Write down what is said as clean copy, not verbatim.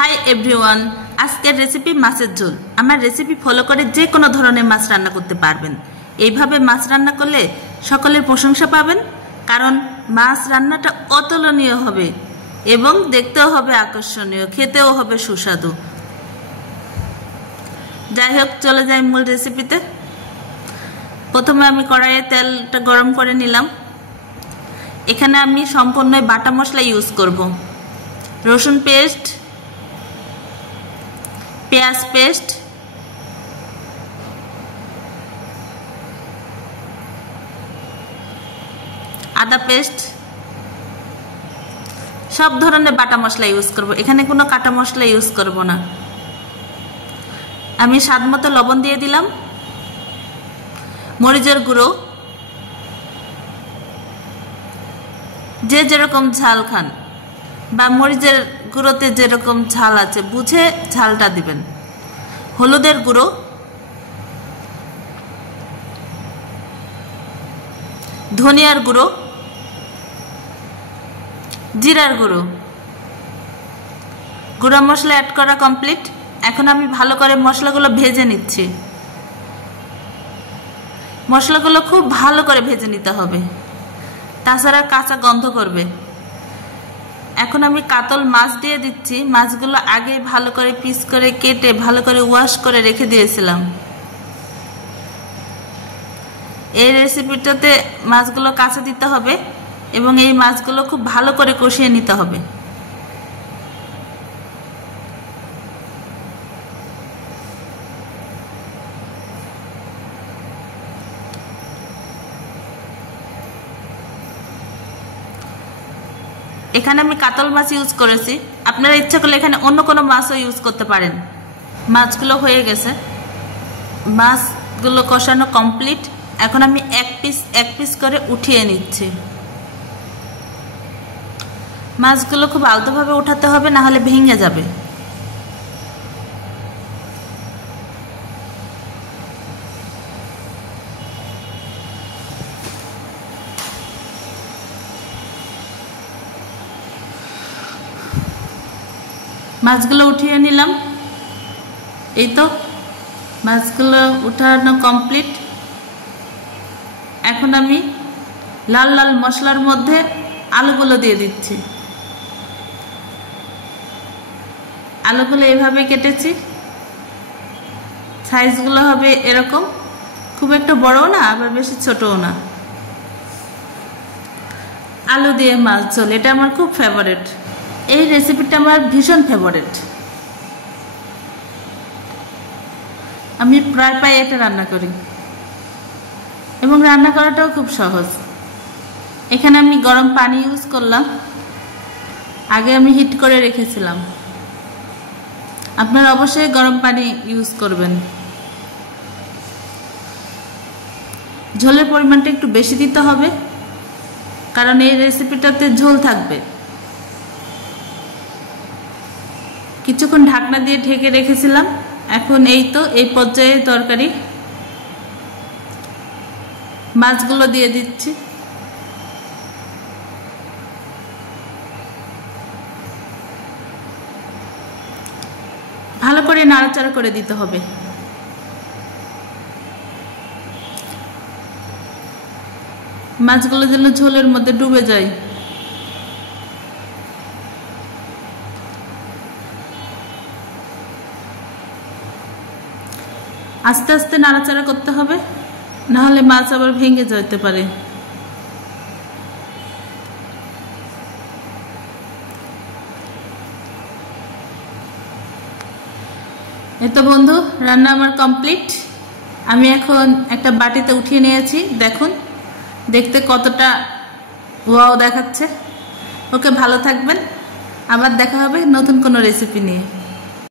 Hi everyone, আজকের recipe মাছের ঝোল। আমার রেসিপি ফলো করে যে কোনো ধরনের মাছ রান্না করতে পারবেন। এইভাবে মাছ রান্না করলে সকলের প্রশংসা পাবেন, কারণ মাছ রান্নাটা অতুলনীয় হবে এবং দেখতেও হবে আকর্ষণীয়, খেতেও হবে সুস্বাদু। যাই হোক, চলে যাই মূল রেসিপিতে। প্রথমে আমি কড়াইয়ে তেলটা গরম করে নিলাম। এখানে আমি সম্পূর্ণ বাটা মশলা ইউজ করব। রসুন পেস্ট, পেঁয়াজ পেস্ট, আদা পেস্ট, সব ধরনের বাটা মশলা ইউজ করব। এখানে কোনো কাটা মশলা ইউজ করব না। আমি স্বাদ মতো লবণ দিয়ে দিলাম, মরিচের গুঁড়ো, যে যেরকম ঝাল খান বা মরিচের গুঁড়োতে যেরকম ঝাল আছে বুঝে ঝালটা দিবেন। হলুদের গুঁড়ো, ধনিয়ার গুঁড়ো, জিরার গুঁড়ো। গুঁড়া মশলা অ্যাড করা কমপ্লিট। এখন আমি ভালো করে মশলাগুলো ভেজে নিচ্ছি। মশলাগুলো খুব ভালো করে ভেজে নিতে হবে, তাছাড়া কাঁচা গন্ধ করবে। এখন আমি কাতল মাছ দিয়ে দিচ্ছি। মাছগুলো আগে ভালো করে পিস করে কেটে ভালো করে ওয়াশ করে রেখে দিয়েছিলাম। এই রেসিপিটাতে মাছগুলো কাঁচা দিতে হবে এবং এই মাছগুলো খুব ভালো করে কষিয়ে নিতে হবে। এখানে আমি কাতল মাছ ইউজ করেছি, আপনারা ইচ্ছা করলে এখানে অন্য কোনো মাছও ইউজ করতে পারেন। মাছগুলো হয়ে গেছে, মাছগুলো কষানো কমপ্লিট। এখন আমি এক পিস করে উঠিয়ে নিচ্ছি। মাছগুলো খুব আলতোভাবে উঠাতে হবে, না হলে ভেঙে যাবে। মাছগুলো উঠিয়ে নিলাম। এই তো মাছগুলো উঠানো কমপ্লিট। এখন আমি লাল লাল মশলার মধ্যে আলুগুলো দিয়ে দিচ্ছি। আলুগুলো এইভাবে কেটেছি। সাইজগুলো হবে এরকম, খুব একটা বড়ও না আবার বেশি ছোটও না। আলু দিয়ে মাছ ঝোল, এটা আমার খুব ফেভারিট। এই রেসিপিটা আমার ভীষণ ফেভারিট। আমি প্রায় এটা রান্না করি এবং রান্না করাটাও খুব সহজ। এখানে আমি গরম পানি ইউজ করলাম, আগে আমি হিট করে রেখেছিলাম। আপনারা অবশ্যই গরম পানি ইউজ করবেন। ঝোলের পরিমাণটা একটু বেশি দিতে হবে, কারণ এই রেসিপিটাতে ঝোল থাকবে। কিছুক্ষণ ঢাকনা দিয়ে ঢেকে রেখেছিলাম। এখন এই তো এই পর্যায়ে তরকারি মাছগুলো দিয়ে দিচ্ছি। ভালো করে নাড়াচাড়া করে দিতে হবে। মাছগুলো যেন ঝোলের মধ্যে ডুবে যায়। আস্তে আস্তে নাড়াচাড়া করতে হবে, না হলে মাছ আবার ভেঙে যেতে পারে। এই তো বন্ধু, রান্না আমার কমপ্লিট। আমি এখন একটা বাটিতে উঠিয়ে নিয়েছি। দেখুন দেখতে কতটা ওয়াও দেখাচ্ছে। ওকে, ভালো থাকবেন। আবার দেখা হবে নতুন কোনো রেসিপি নিয়ে।